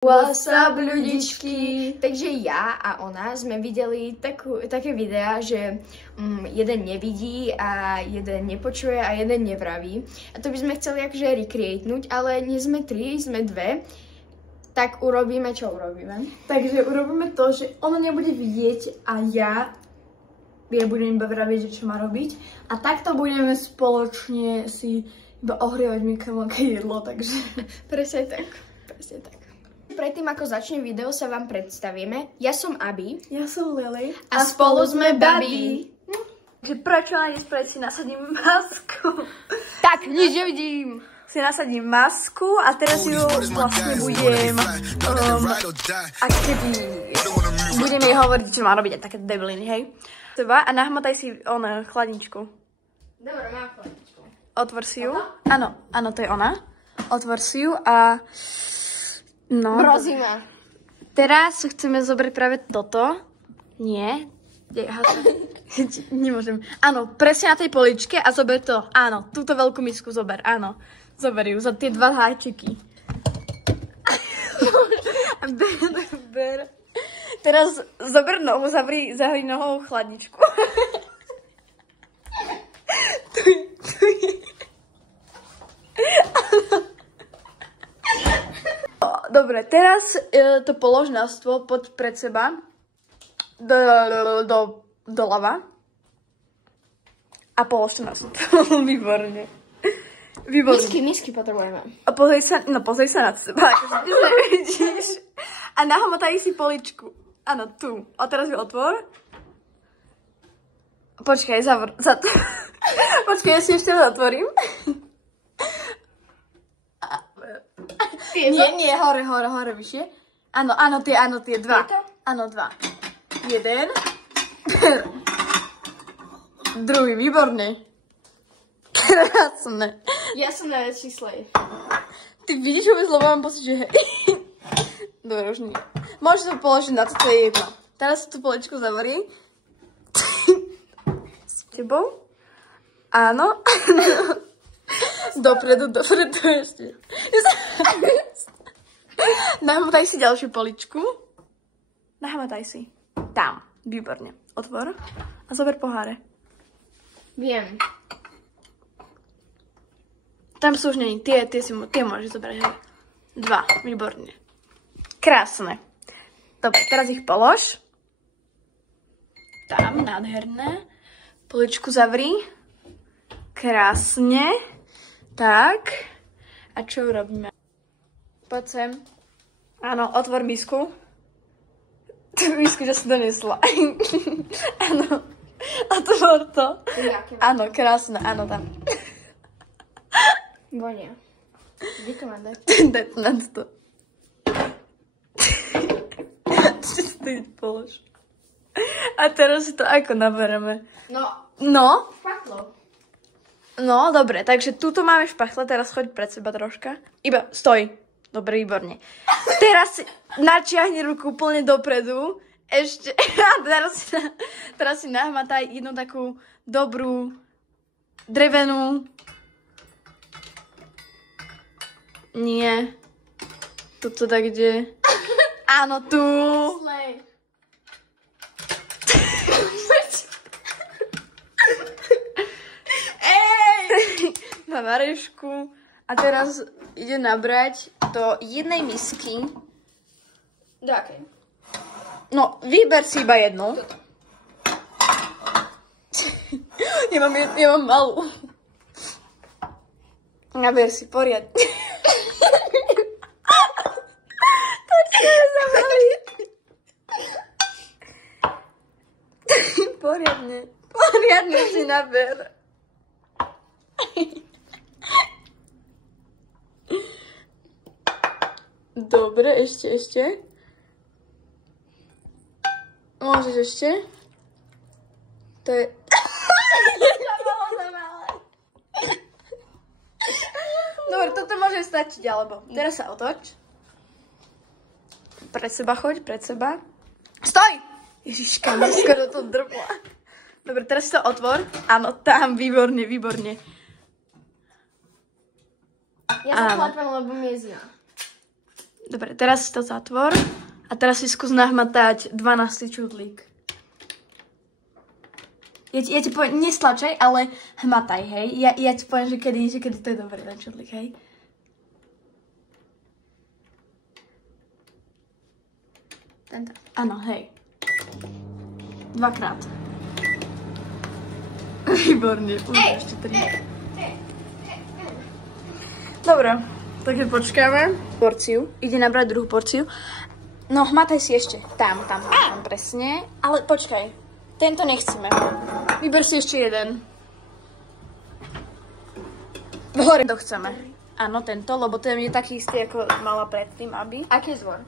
What's up, ľudičky? Takže ja a ona sme videli také videá, že jeden nevidí a jeden nepočuje a jeden nevraví. A to by sme chceli akože recreatenúť, ale nie sme 3, sme 2. Tak urobíme, čo urobíme? Takže urobíme to, že ona nebude vidieť a ja budem iba vraviť, že čo má robiť. A takto budeme spoločne si iba ohrievať mikrovlnké jedlo, takže... Presne tak, presne tak. Predtým, ako začne video, sa vám predstavíme. Ja som Abi. Ja som Lily. A spolu sme Babi. Takže prečo dnes si nasadím masku? Tak, nič nevidím. Si nasadím masku a teraz ju vlastne budem ak keby budeme jej hovoriť, čo má robiť a také debiliny, hej? A nahmataj si chladničku. Dobre, mám chladničku. Otvor si ju. Áno, áno, to je ona. Otvor si ju a... No, mrazí ma. Teraz chceme zobrať práve toto. Nie. Nemôžem. Áno, presne na tej poličke a zober to. Áno, túto veľkú misku zober. Áno, zober ju za tie 2 háčiky. Ber. Teraz zober nohu, zavri nohou chladničku. Tu je. Dobre, teraz to polož na stôl, poď pred seba, doľava a polož to na stôl. Výborne. Výborne. Misky potrebujeme. A pozri sa nad seba, ako si nevidíš. A nahmotaj si poličku. Áno, tu. A teraz ju otvor. Počkaj, Počkaj, ja si ešte otvorím. Nie, hore, vyššie. Áno, tie 2. Áno, 2. 1. Druhý, výborne. Krásne. Ja som najväčší slej. Ty vidíš vôbec, lebo mám pocit, že hej. Dobre, už nie. Môžeš to položiť na to, to je jedno. Teraz tú poličku zavorí. S tebou. Áno. Dopredu ešte. Nahmataj si ďalšiu poličku. Nahmataj si. Tam. Výborne. Otvor. A zober poháre. Viem. Tam sú už není. Tie môžeš zobrať. 2. Výborne. Krásne. Dobre, teraz ich polož. Tam. Nádherné. Poličku zavri. Krásne. Tak. A čo urobíme? Poď sem. Áno, otvor misku. Misku, čo si donesla. Áno. Otvor to. Áno, krásne. Áno, tam. Vonia. Kde to mám dať? Daj to na to. Ty polož. A teraz si to ako nabereme? No? Špachlo. No, dobre, takže túto máme špachle, teraz choď pred seba troška. Iba, stoj. Dobre, výborne. Teraz načiahni ruku úplne dopredu. Ešte, teraz si nahmataj jednu takú dobrú, drevenú. Nie. Toto tak kde? Áno, tu. Slej. Na varešku. A teraz ide nabrať do jednej misky. Do akej? No, vyber si iba jednu. Ja mám malú. Naber si poriadne. To čo je za malý? Poriadne si naber. Dobre, ešte. Môžeš ešte. To je... Dobre, toto môže stačiť, alebo... Teraz sa otoč. Pred seba choď, pred seba. Stoj! Ježiška, ma skoro to drpla. Dobre, teraz si to otvor. Áno, tam, výborne. Ja sa chlapem, lebo mi je zima. Dobre, teraz si to zatvor a teraz si skús nahmatať 12. čudlík. Ja ti poviem, nestlačaj, ale hmataj, hej. Ja ti poviem, že kedy to je dobrý ten čudlík, hej. Tento. Áno, hej. 2-krát. Výborne, už ešte 3. Dobre, takže počkáme. Porciu, ide nabrať druhú porciu. No, hmataj si ešte. Tam, presne. Ale počkaj, tento nechceme. Vyber si ešte jeden. Hore to chceme. Áno, tento, lebo ten je taký istý, ako mala predtým, aby. Aký je zvor?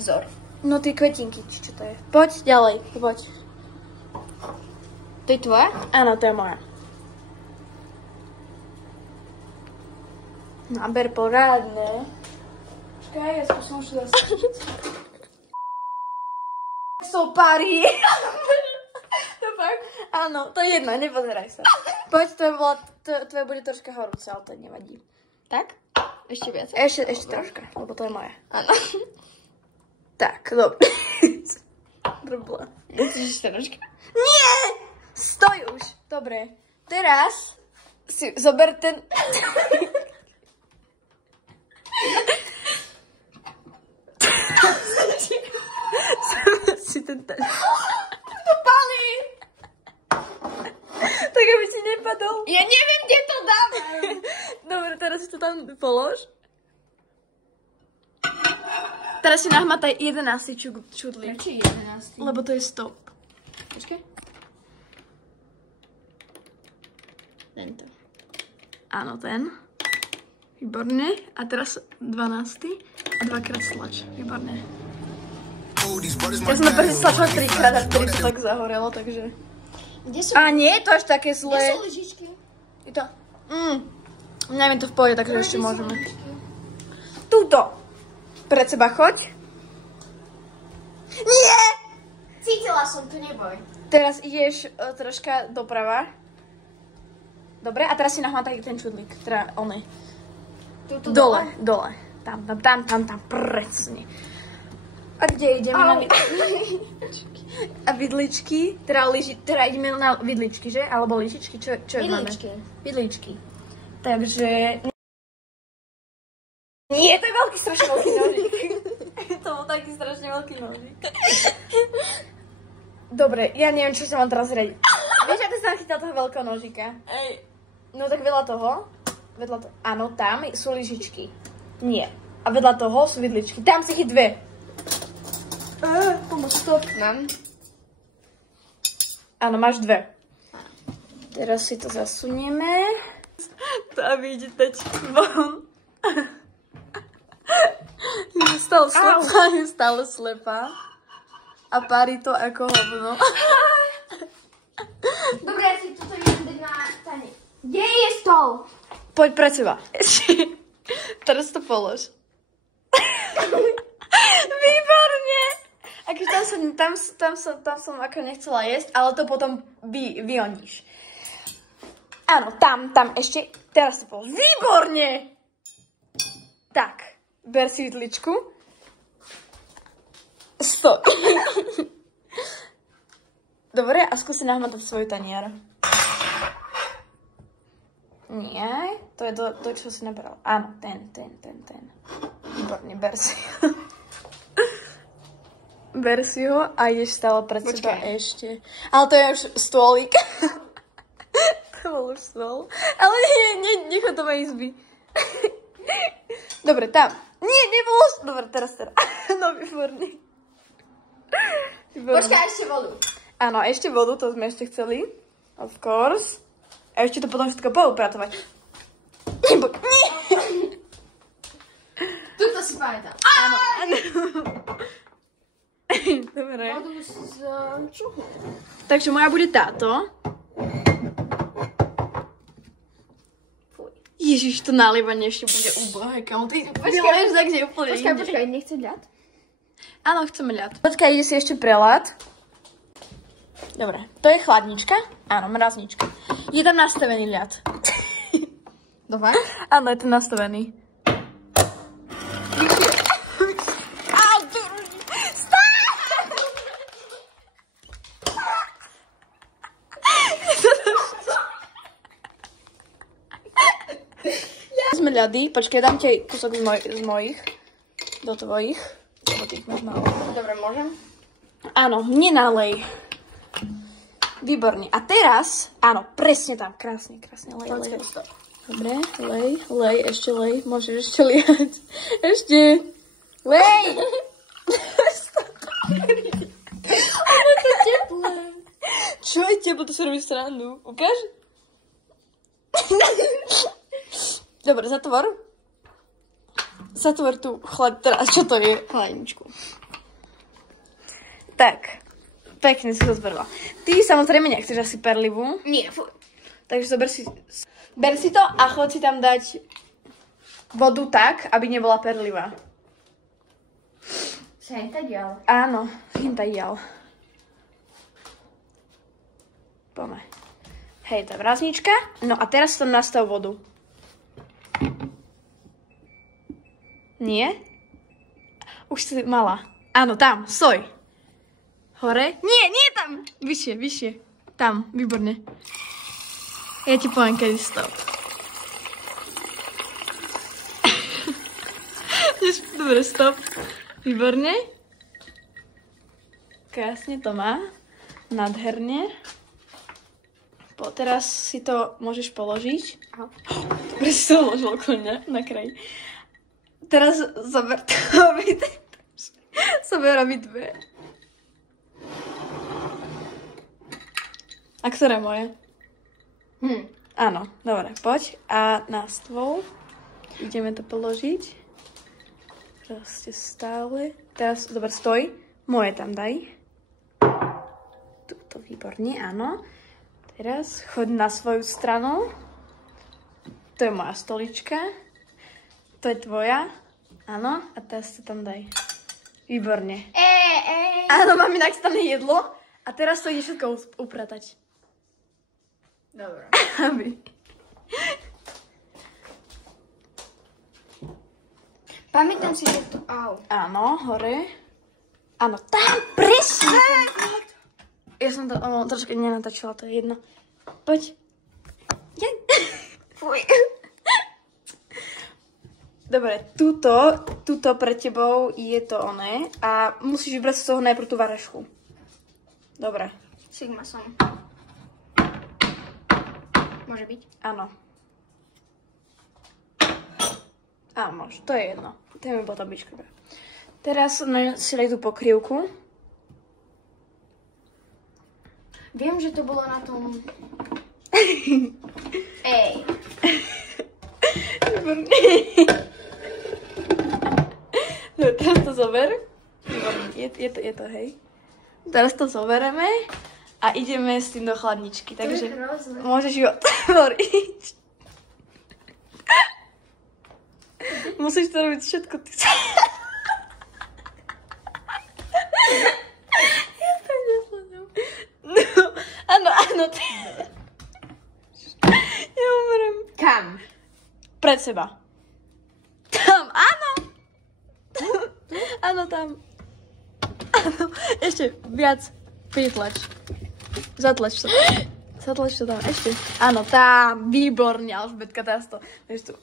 Vzor. No tie kvetinky, či čo to je. Poď ďalej, poď. To je tvoja? Áno, to je moja. Naber porádne. Počkaj, ja skúsim už zase. Sopári. To fakt? Áno, to je jedno, nepozeraj sa. Poď, tvoje bude troška horúce, ale to nevadí. Tak? Ešte viac? Ešte troška, lebo to je moje. Áno. Tak, dobre. Drobla. Chceš ešte troška? Nie! Stoj už. Dobre. Teraz si zober ten... si ten... To palí! Tak aby si nepadol. Ja neviem, kde to dávam. Dobre, teraz si to tam polož. Teraz si nahmataj 11. čudlík. Prečo 11? Lebo to je stop. Počkaj. Tento. Áno, ten. Výborne. A teraz 12. A 2-krát slač. Výborne. Ja som to presne slačila 3-krát a 4 to tak zahorelo, takže... Kde sú? A nie je to až také Kde zlé. sú lyžičky? Je to... Neviem to v pohode, takže ešte môžeme. Tuto. Pred seba choď. Nie! Cítila som, to neboj. Teraz ideš troška doprava. Dobre, a teraz si nahmataj ten čudlík. Teda onej. Dole. Tam, presne. A kde ideme na a vidličky, teda ideme na vidličky, že? Alebo lyžičky, čo máme? Vidličky. Takže... Nie, to je strašne veľký nožík. To bol taký strašne veľký nožík. Dobre, ja neviem, čo sa mám teraz radiť. Vieš, ako som chytala toho veľkého nožíka? Ej. No tak vedľa toho. Áno, tam sú lyžičky. Nie. A vedľa toho sú vidličky. Tam si chyť 2. Pomoc, stop. Mám. Áno, máš 2. Teraz si to zasunieme. To aby ide teď von. Je stále slepá. A parí to ako hovno. Dobre, ja si toto idem dať na tane. Kde je stôl? Poď pred seba. Teraz to polož. Výborne! Akože tam som ako nechcela jesť, ale to potom vyoníš. Áno, tam ešte. Teraz to polož. Výborne! Tak, ber si vidličku. Stop. Dobre, a skúsi nahmatať svoj tanier. Nie, to je to, čo si nabral. Áno, ten. Výborne, ber si ho. Ber si ho a ideš stále pred seba ešte. Ale to je už stôlik. To bol už stôl. Ale nie, nechod do mojej izby. Dobre, tam. Nie, nebolo... Dobre, teraz. No, výborne. Počkaj, ešte vodu. Áno, ešte vodu, to sme ešte chceli. Of course. A ešte to potom všetko poupratovať. Nie! Tuto si pamätám. Áno. Dobre. Vodu z čuhu. Takže moja bude táto. Ježiš, to nalievanie ešte bude úbohé, kamo. Ty miluješ tak, že úplne inde. Počkaj, nechce ľad? Áno, chceme ľad. Počkaj, ide si ešte preľad. Dobre, to je chladnička. Áno, mraznička. Je tam nastavený ľad. Dobre? Áno, je to nastavený. ľady. Počkej, dám ti kúsok z mojich. Do tvojich. Lebo tých máš málo. Dobre, môžem? Áno, nenalej. Výborne. A teraz, áno, presne tam. Krásne, lej. Dobre, lej, ešte lej. Môžeš ešte liať. Ešte. Lej! Ale to je teplé. Čo je teplé? To sa robí srandu. Ukáž? Dobre, zatvor. Zatvor tu teraz. Čo to je? Chladničku. Tak. Pekne si to zberla. Ty samozrejme nechceš asi perlivú. Nie, fuj. Takže ber si to a chod si tam dať vodu tak, aby nebola perlivá. Sa hentadial. Áno, hentadial. Poďme. Hej, tá vráznička. No a teraz tam nastav vodu. Nie? Už si mala. Áno, tam, stoj. Hore? Nie tam. Vyššie. Tam, výborne. Ja ti poviem, kedy stop. Dobre, stop. Výborne. Krásne to má. Nádherne. Teraz si to môžeš položiť. Aha. Dobre si to uložil kľudne na kraj. Teraz zober to obidve. Zober obidve. A ktoré moje? Áno, dobre, poď. A na stôl. Ideme to položiť. Proste stále. Teraz, dobre, stoj. Moje tam daj. Tuto, výborne, áno. Teraz choď na svoju stranu. To je moja stolička. To je tvoja. Áno, a teraz to tam daj. Výborne. Áno, mám inak stane jedlo. A teraz to ide všetko upratať. Dobre. Aby. Pamätám si, že to... Au. Áno, hore. Áno, tam, presne. Ja som to troška nenatačila, to je jedno. Poď. Fuj. Dobre, tuto pre tebou je to oné a musíš vybrať z toho najprv tú varešku. Dobre. Sigma som. Môže byť? Áno. Áno, môže, to je jedno. To je mi bola tablička. Teraz si daj tú pokrývku. Viem, že to bolo na tom... Ej. No, teraz to zober. Je to, hej. Teraz to zobereme a ideme s tým do chladničky. Takže môžeš ju otvoriť. Musíš to robiť všetko. Ja to nesledám. No, áno. Ja umrem. Kam? Pred seba. Tam, áno. Áno, tam. Áno, ešte viac pritlač. Zatlač to. Zatlač to tam, ešte. Áno, tam, výborne, Alžbetka, teraz to. Vieš tu.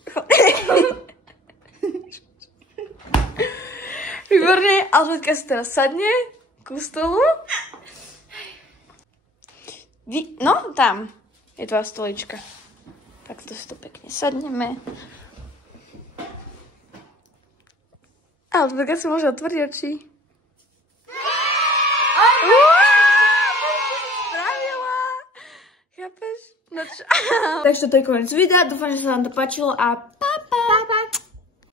Výborne, Alžbetka si teraz sadne ku stolu. No, tam je tvoja stolička. Tak to si to pekne sadneme. Alžbetka si môže otvoriť oči. Spravila! Chápeš? No čo? Takže to je koniec videa, dúfam, že sa vám to páčilo a